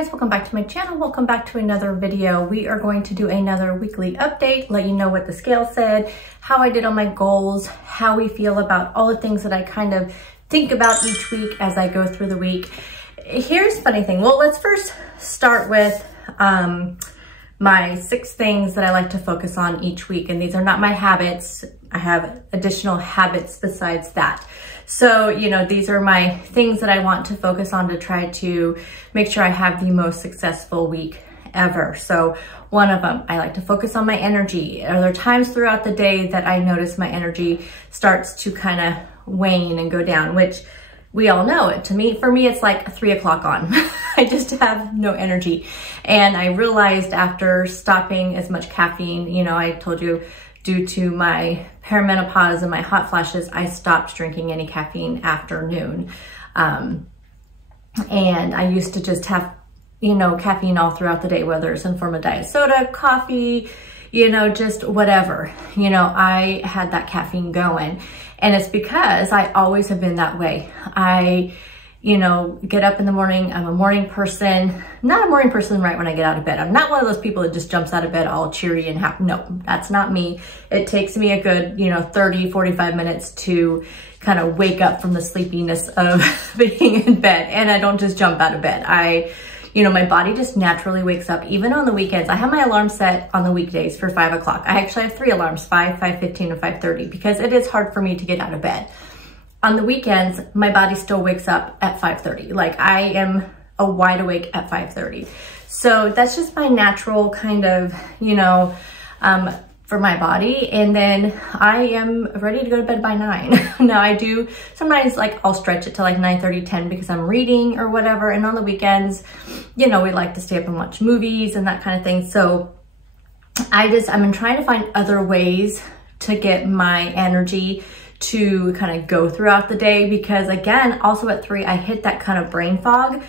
guys, welcome back to my channel. Welcome back to another video. We are going to do another weekly update, let you know what the scale said, how I did on my goals, how we feel about all the things that I kind of think about each week as I go through the week. Here's the funny thing. Well, let's first start with my 6 things that I like to focus on each week. And these are not my habits. I have additional habits besides that. So, you know, these are my things that I want to focus on to try to make sure I have the most successful week ever. So one of them, I like to focus on my energy. Are there times throughout the day that I notice my energy starts to kind of wane and go down, which we all know it. For me, it's like 3 o'clock on. I just have no energy. And I realized after stopping as much caffeine, you know, I told you, due to my perimenopause and my hot flashes, I stopped drinking any caffeine after noon. And I used to just have, you know, caffeine all throughout the day, whether it's in form of diet soda, coffee, you know, just whatever. You know, I had that caffeine going. And it's because I always have been that way. I, you know, get up in the morning. I'm a morning person, not a morning person right when I get out of bed. I'm not one of those people that just jumps out of bed all cheery and happy. No, that's not me. It takes me a good, you know, 30, 45 minutes to kind of wake up from the sleepiness of being in bed. And I don't just jump out of bed. You know, my body just naturally wakes up, even on the weekends. I have my alarm set on the weekdays for 5 o'clock. I actually have 3 alarms, 5, 5:15, and 5:30, because it is hard for me to get out of bed. On the weekends, my body still wakes up at 5:30. Like, I am wide awake at 5:30. So that's just my natural kind of, you know, for my body. And then I am ready to go to bed by 9. Now I do sometimes, like, I'll stretch it to like 9:30, 10 because I'm reading or whatever. And on the weekends, you know, we like to stay up and watch movies and that kind of thing. So I've been trying to find other ways to get my energy to kind of go throughout the day, because again, also at 3, I hit that kind of brain fog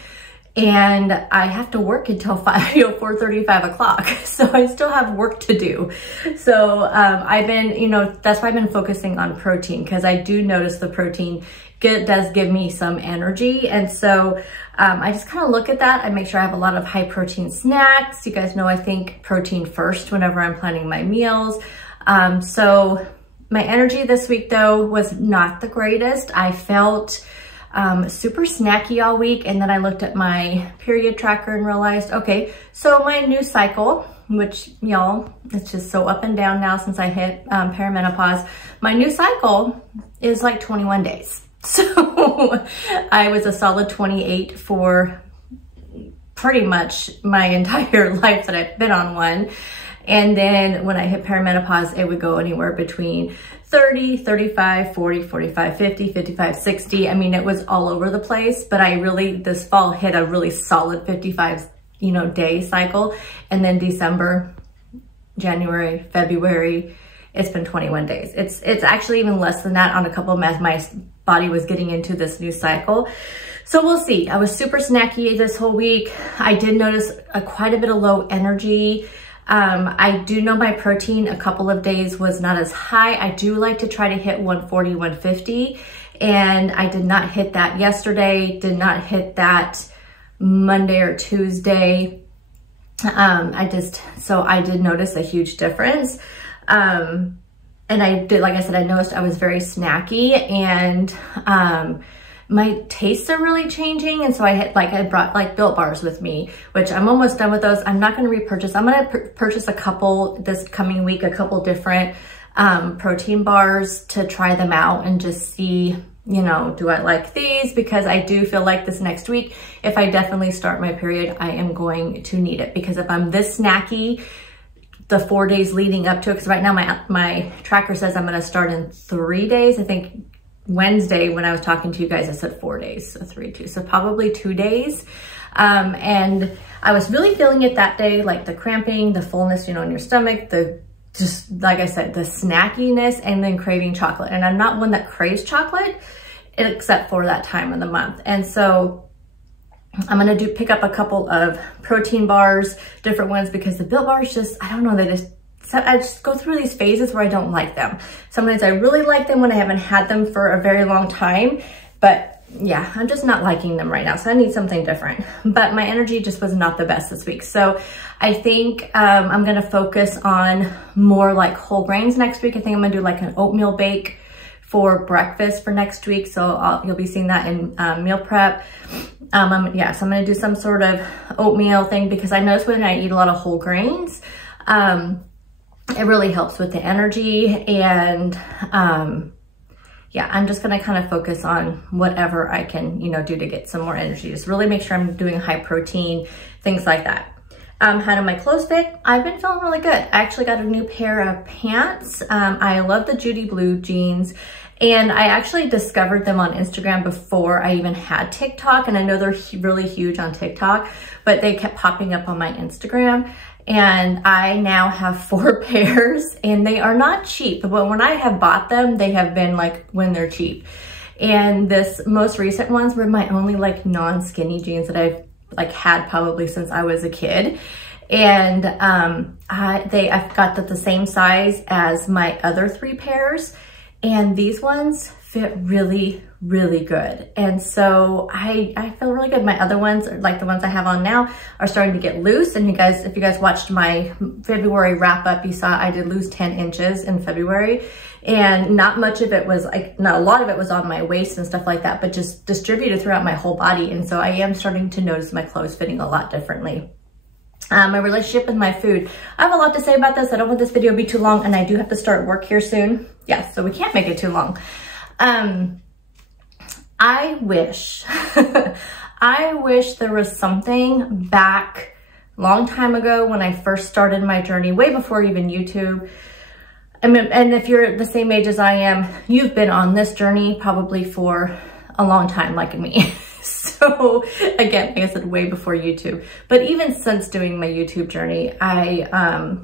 and I have to work until 4:30, 5 o'clock. So I still have work to do. So I've been, you know, that's why I've been focusing on protein, because I do notice the protein does give me some energy. And so I just kind of look at that. I make sure I have a lot of high protein snacks. You guys know I think protein first whenever I'm planning my meals. So my energy this week, though, was not the greatest. I felt super snacky all week. And then I looked at my period tracker and realized, okay, so my new cycle, which, y'all, it's just so up and down now since I hit perimenopause. My new cycle is like 21 days. So I was a solid 28 for pretty much my entire life that I've been on one. And then when I hit perimenopause, it would go anywhere between 30, 35, 40, 45, 50, 55, 60. I mean, it was all over the place, but I really, this fall hit a really solid 55, you know, day cycle. And then December, January, February, it's been 21 days. It's actually even less than that on a couple of my body was getting into this new cycle. So we'll see. I was super snacky this whole week. I did notice quite a bit of low energy. I do know my protein a couple of days was not as high. I do like to try to hit 140, 150. And I did not hit that yesterday, did not hit that Monday or Tuesday. So I did notice a huge difference. And I did, like I said, I noticed I was very snacky, and, my tastes are really changing. And so I brought like Built Bars with me, which I'm almost done with those. I'm not going to repurchase. I'm going to purchase a couple this coming week, a couple different protein bars to try them out and just see, you know, do I like these? Because I do feel like this next week, if I definitely start my period, I am going to need it. Because if I'm this snacky, the 4 days leading up to it, because right now my tracker says I'm going to start in 3 days. I think Wednesday when I was talking to you guys, I said 4 days, so 3, 2, so probably 2 days. And I was really feeling it that day, like the cramping, the fullness, you know, in your stomach, just like I said, the snackiness, and then craving chocolate. And I'm not one that craves chocolate except for that time of the month. And so I'm gonna pick up a couple of protein bars, different ones, because the Built Bars just, I don't know, I just go through these phases where I don't like them. Sometimes I really like them when I haven't had them for a very long time, but yeah, I'm just not liking them right now. So I need something different, but my energy just was not the best this week. So I think I'm gonna focus on more like whole grains next week. I think I'm gonna do like an oatmeal bake for breakfast for next week. So you'll be seeing that in meal prep. So I'm gonna do some sort of oatmeal thing because I notice when I eat a lot of whole grains, it really helps with the energy. And yeah, I'm just gonna kind of focus on whatever I can, do to get some more energy. Just really make sure I'm doing high protein, things like that. How do my clothes fit? I've been feeling really good. I actually got a new pair of pants. I love the Judy Blue jeans. And I actually discovered them on Instagram before I even had TikTok. And I know they're really huge on TikTok, but they kept popping up on my Instagram. And I now have 4 pairs and they are not cheap, but when I have bought them, they have been like when they're cheap. And this most recent ones were my only like non-skinny jeans that I've like had probably since I was a kid. And I've got the same size as my other 3 pairs. And these ones fit really, really good. And so I feel really good. My other ones, like the ones I have on now, are starting to get loose. And if you guys watched my February wrap up, you saw I did lose 10 inches in February. And not much of it was not a lot of it was on my waist and stuff like that, but just distributed throughout my whole body. And so I am starting to notice my clothes fitting a lot differently. My relationship with my food. I have a lot to say about this. I don't want this video to be too long, and I do have to start work here soon. Yes, so we can't make it too long. I wish, I wish there was something back a long time ago when I first started my journey, way before even YouTube. And if you're the same age as I am, you've been on this journey probably for a long time, like me. So again, like I said, way before YouTube, but even since doing my YouTube journey, I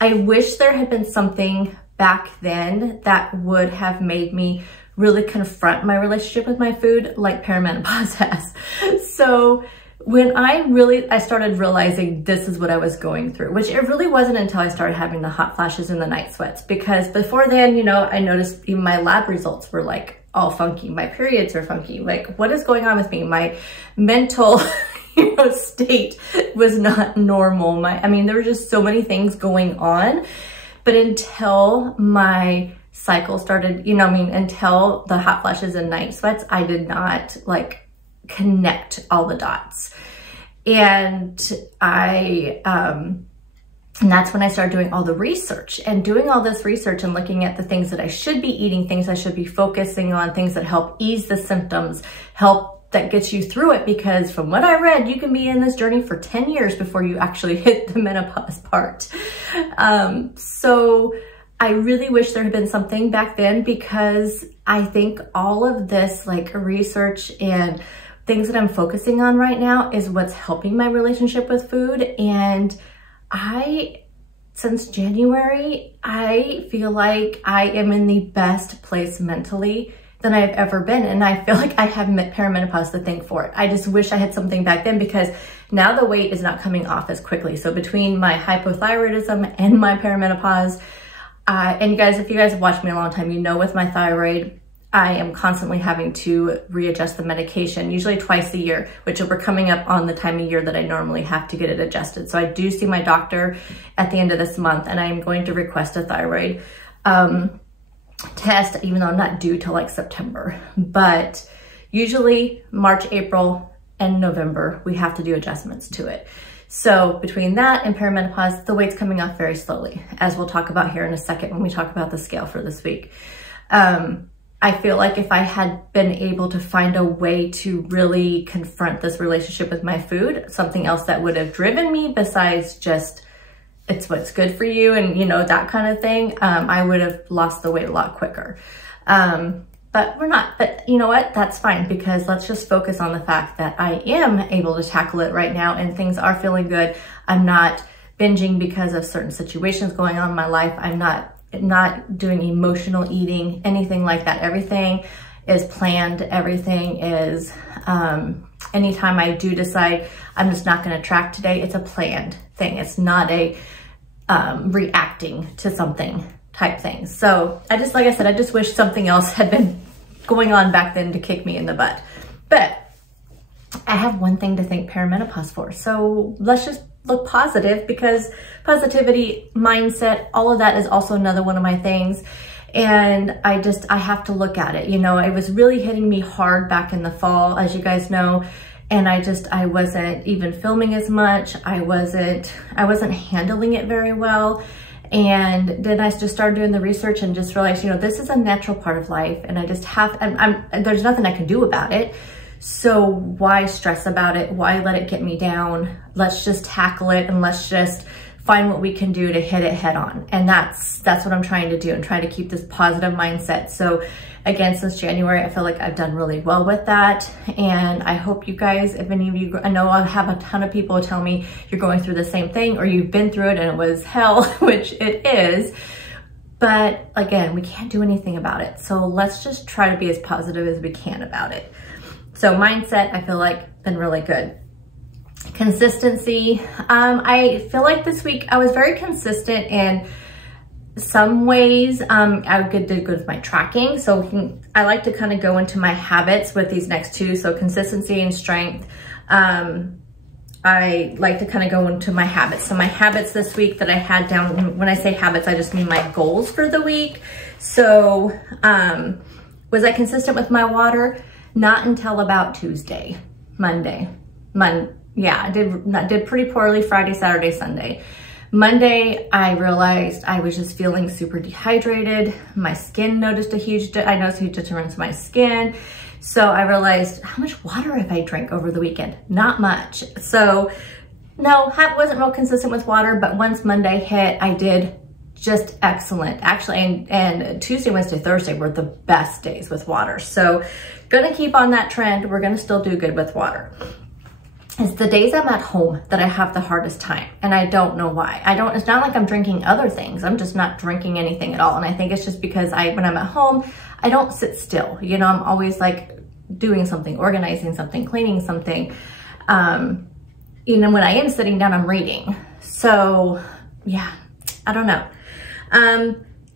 wish there had been something back then that would have made me really confront my relationship with my food like perimenopause has. So when I started realizing this is what I was going through, which it really wasn't until I started having the hot flashes and the night sweats, because before then, I noticed even my lab results were like all funky. My periods are funky. Like, what is going on with me? My mental state was not normal. There were just so many things going on. But until my cycle started, until the hot flashes and night sweats, I did not connect all the dots. And and that's when I started doing all the research and doing all this research and looking at the things that I should be eating, things I should be focusing on, things that help ease the symptoms, that gets you through it. Because from what I read, you can be in this journey for 10 years before you actually hit the menopause part. So I really wish there had been something back then, because I think all of this research and things that I'm focusing on right now is what's helping my relationship with food. And since January, I feel like I am in the best place mentally than I've ever been. And I feel like I have perimenopause to thank for it. I just wish I had something back then, because now the weight is not coming off as quickly. So between my hypothyroidism and my perimenopause, and guys, if you guys have watched me a long time, with my thyroid, I am constantly having to readjust the medication, usually twice a year, which we're coming up on the time of year that I normally have to get it adjusted. So I do see my doctor at the end of this month, and I'm going to request a thyroid test, even though I'm not due till September. But usually March, April, and November, we have to do adjustments to it. So between that and perimenopause, the weight's coming off very slowly, as we'll talk about here in a second when we talk about the scale for this week. I feel like if I had been able to find a way to really confront this relationship with my food, something else that would have driven me besides just it's what's good for you and that kind of thing, I would have lost the weight a lot quicker. But we're not. But you know what? That's fine, because let's just focus on the fact that I am able to tackle it right now and things are feeling good. I'm not binging because of certain situations going on in my life. I'm not doing emotional eating, anything like that. Everything is planned. Everything is, anytime I do decide I'm just not going to track today, it's a planned thing. It's not a reacting to something type thing. So like I said, I just wish something else had been going on back then to kick me in the butt. I have one thing to thank perimenopause for. So let's just look positive, because positivity, mindset, all of that is also another one of my things. And I have to look at it. You know, it was really hitting me hard back in the fall, as you guys know. And I wasn't even filming as much. I wasn't handling it very well. And then I just started doing the research and just realized, you know, this is a natural part of life, and I just have, there's nothing I can do about it. So why stress about it? Why let it get me down? Let's just tackle it, and let's just find what we can do to hit it head on. And that's what I'm trying to do, and try to keep this positive mindset. So again, since January, I feel like I've done really well with that. And I hope you guys, if any of you, I know I have a ton of people tell me you're going through the same thing, or you've been through it and it was hell, which it is. But again, we can't do anything about it. So let's just try to be as positive as we can about it. So mindset, I feel like been really good. Consistency, I feel like this week I was very consistent in some ways. I did good with my tracking. So I like to kind of go into my habits with these next two. So consistency and strength. I like to kind of go into my habits. So my habits this week that I had down, when I say habits, I just mean my goals for the week. So was I consistent with my water? Not until about Tuesday, Monday. Yeah, I did pretty poorly Friday, Saturday, Sunday. Monday, I realized I was just feeling super dehydrated. My skin I noticed a huge difference in my skin. So I realized, how much water have I drank over the weekend? Not much. So no, wasn't real consistent with water, but once Monday hit, I did just excellent. Actually, and Tuesday, Wednesday, Thursday were the best days with water. So gonna keep on that trend. We're gonna still do good with water. It's the days I'm at home that I have the hardest time, and I don't know why. It's not like I'm drinking other things. I'm just not drinking anything at all. And I think it's just because when I'm at home, I don't sit still. You know, I'm always like doing something, organizing something, cleaning something. You know, when I am sitting down, I'm reading. So yeah, I don't know.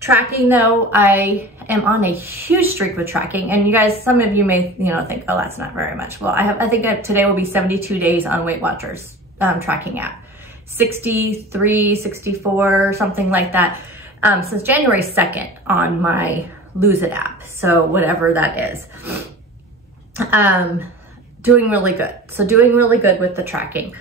Tracking though, I am on a huge streak with tracking, and you guys, some of you may, you know, think, oh, that's not very much. Well, I think that today will be 72 days on Weight Watchers tracking app, 63, 64, something like that, since January 2nd on my Lose It app. So whatever that is, doing really good. So doing really good with the tracking.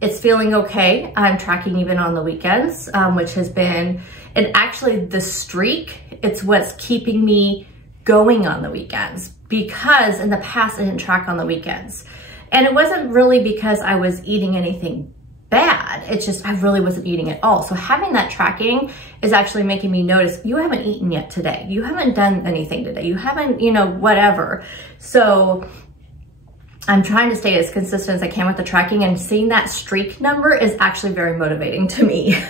It's feeling okay. I'm tracking even on the weekends, which has been, and actually the streak, it's what's keeping me going on the weekends, because in the past I didn't track on the weekends. And it wasn't really because I was eating anything bad. It's just, I really wasn't eating at all. So having that tracking is actually making me notice, you haven't eaten yet today. You haven't done anything today. You haven't, you know, whatever. So I'm trying to stay as consistent as I can with the tracking, and seeing that streak number is actually very motivating to me.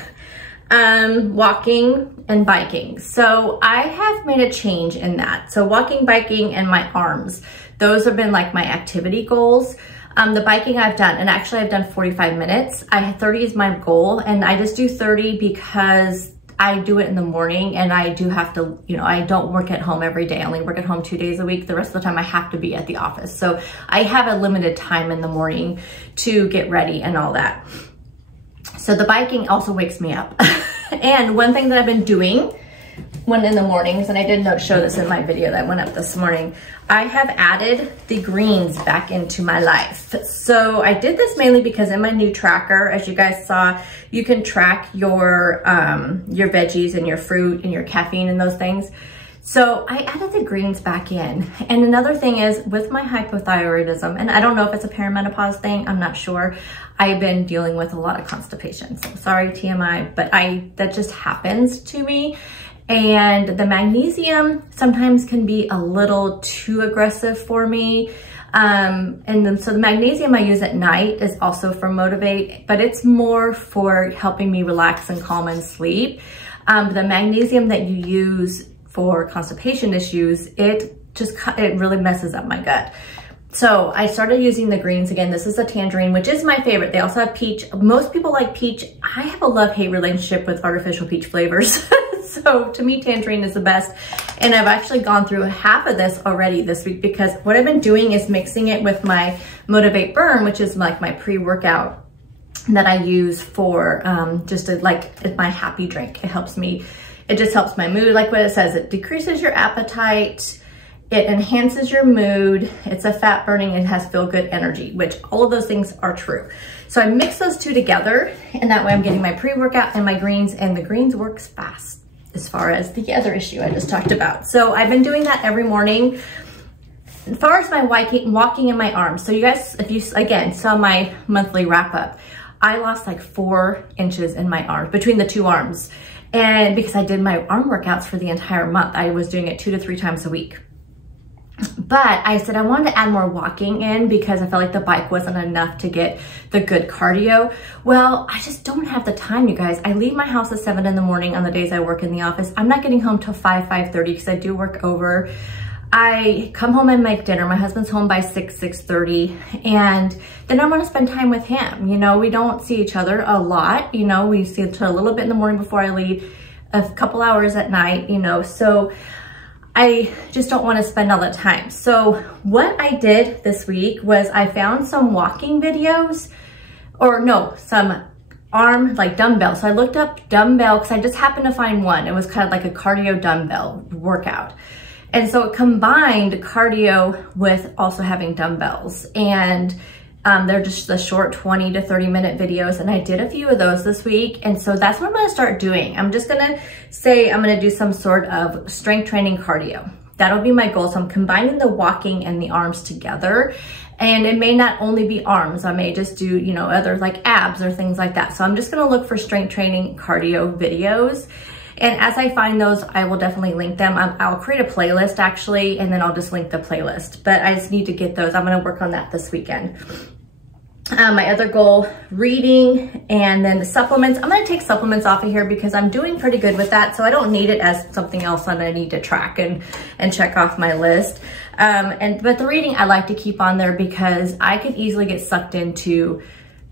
Walking and biking. So I have made a change in that. So walking, biking, and my arms, those have been like my activity goals. The biking I've done, and actually I've done 45 minutes. 30 is my goal, and I just do 30 because I do it in the morning, and I do have to, you know, I don't work at home every day. I only work at home 2 days a week. The rest of the time I have to be at the office. So I have a limited time in the morning to get ready and all that. So the biking also wakes me up. And one thing that I've been doing when in the mornings, and I did show this in my video that went up this morning, I have added the greens back into my life. So I did this mainly because in my new tracker, as you guys saw, you can track your veggies and your fruit and your caffeine and those things. So I added the greens back in. And another thing is, with my hypothyroidism, and I don't know if it's a perimenopause thing, I'm not sure. I've been dealing with a lot of constipation. So sorry, TMI, but that just happens to me. And the magnesium sometimes can be a little too aggressive for me. So the magnesium I use at night is also for Motivate, but it's more for helping me relax and calm and sleep. The magnesium that you use for constipation issues, it really messes up my gut. So I started using the greens again. This is a tangerine, which is my favorite. They also have peach. Most people like peach. I have a love-hate relationship with artificial peach flavors. So to me, tangerine is the best. And I've actually gone through half of this already this week because what I've been doing is mixing it with my Motivate Burn, which is like my pre-workout that I use for just like my happy drink. It helps me, it just helps my mood. Like what it says, it decreases your appetite, it enhances your mood, it's a fat burning, it has feel good energy, which all of those things are true. So I mix those two together, and that way I'm getting my pre-workout and my greens, and the greens works fast as far as the other issue I just talked about. So I've been doing that every morning. As far as my walking in my arms, so you guys, if you again saw my monthly wrap up, I lost like 4 inches in my arms, between the two arms. And because I did my arm workouts for the entire month, I was doing it 2 to 3 times a week. But I said I wanted to add more walking in because I felt like the bike wasn't enough to get the good cardio. Well, I just don't have the time, you guys. I leave my house at 7 in the morning on the days I work in the office. I'm not getting home till 5:30 because I do work over. I come home and make dinner. My husband's home by 6:30, and then I want to spend time with him. You know, we don't see each other a lot. You know, we see each other a little bit in the morning before I leave, a couple hours at night, you know, so I just don't want to spend all the time. So what I did this week was I found some walking videos, or no, some arm like dumbbell. So I looked up dumbbell because I just happened to find one. It was kind of like a cardio dumbbell workout. And so it combined cardio with also having dumbbells, and they're just the short 20 to 30 minute videos. And I did a few of those this week. And so that's what I'm gonna start doing. I'm just gonna say I'm gonna do some sort of strength training cardio. That'll be my goal. So I'm combining the walking and the arms together. And it may not only be arms. I may just do, you know, other like abs or things like that. So I'm just gonna look for strength training cardio videos. And as I find those, I will definitely link them. I'll create a playlist actually, and then I'll just link the playlist. But I just need to get those. I'm gonna work on that this weekend. My other goal, reading, and then the supplements. I'm gonna take supplements off of here because I'm doing pretty good with that. So I don't need it as something else that I need to track and check off my list. But the reading I like to keep on there because I could easily get sucked into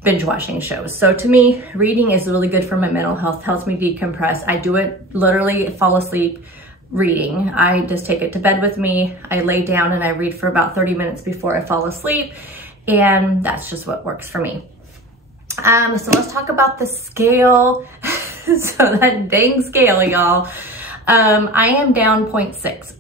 binge watching shows. So to me, reading is really good for my mental health, helps me decompress. I do it literally, fall asleep reading. I just take it to bed with me. I lay down and I read for about 30 minutes before I fall asleep. And that's just what works for me. So let's talk about the scale. So that dang scale, y'all. I am down 0.6.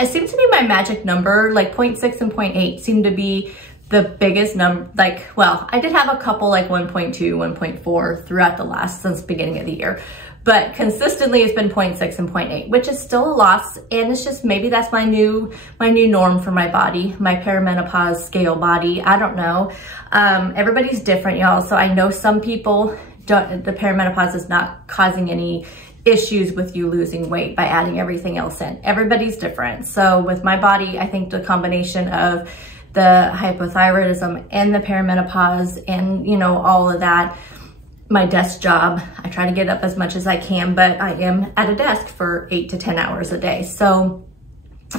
It seems to be my magic number, like 0.6 and 0.8 seem to be the biggest number. Like, well, I did have a couple like 1.2, 1.4 throughout since the beginning of the year. But consistently it's been 0.6 and 0.8, which is still a loss. And it's just, maybe that's my new norm for my body, my perimenopause scale body. I don't know. Everybody's different, y'all. So I know some people the perimenopause is not causing any issues with you losing weight by adding everything else in. Everybody's different. So with my body, I think the combination of the hypothyroidism and the perimenopause and, you know, all of that, my desk job, I try to get up as much as I can, but I am at a desk for 8 to 10 hours a day. So,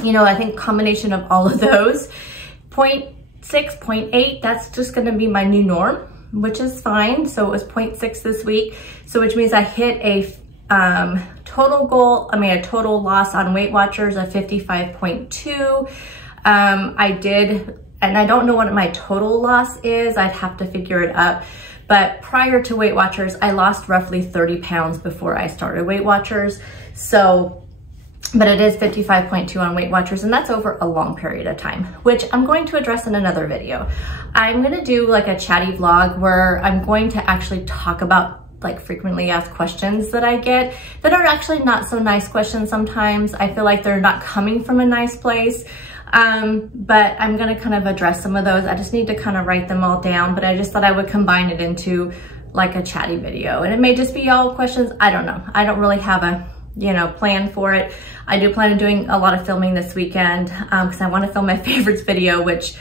you know, I think combination of all of those, 0.6, 0.8, that's just gonna be my new norm, which is fine. So it was 0.6 this week. So which means I hit a total goal, a total loss on Weight Watchers of 55.2. I did, and I don't know what my total loss is. I'd have to figure it up. But prior to Weight Watchers, I lost roughly 30 pounds before I started Weight Watchers. So, but it is 55.2 on Weight Watchers, and that's over a long period of time, which I'm going to address in another video. I'm gonna do like a chatty vlog where I'm going to actually talk about like frequently asked questions that I get that are actually not so nice questions sometimes. I feel like they're not coming from a nice place. But I'm gonna kind of address some of those. I just need to kind of write them all down, but I just thought I would combine it into like a chatty video. And it may just be all questions, I don't know. I don't really have a, you know, plan for it. I do plan on doing a lot of filming this weekend because I want to film my favorites video, which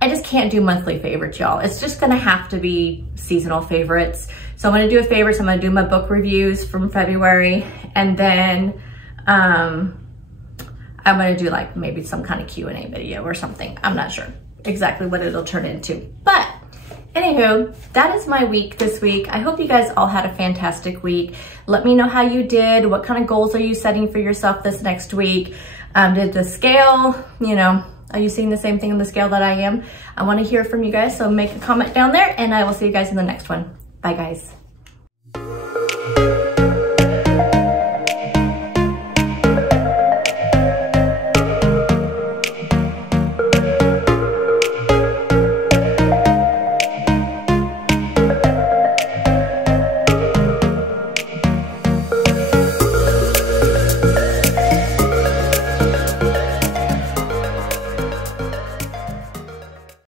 I just can't do monthly favorites, y'all. It's just gonna have to be seasonal favorites. So I'm gonna do a favorites, I'm gonna do my book reviews from February, and then I'm gonna do like maybe some kind of Q&A video or something. I'm not sure exactly what it'll turn into. But anywho, that is my week this week. I hope you guys all had a fantastic week. Let me know how you did. What kind of goals are you setting for yourself this next week? Did the scale, you know, are you seeing the same thing on the scale that I am? I want to hear from you guys, so make a comment down there, and I will see you guys in the next one. Bye, guys.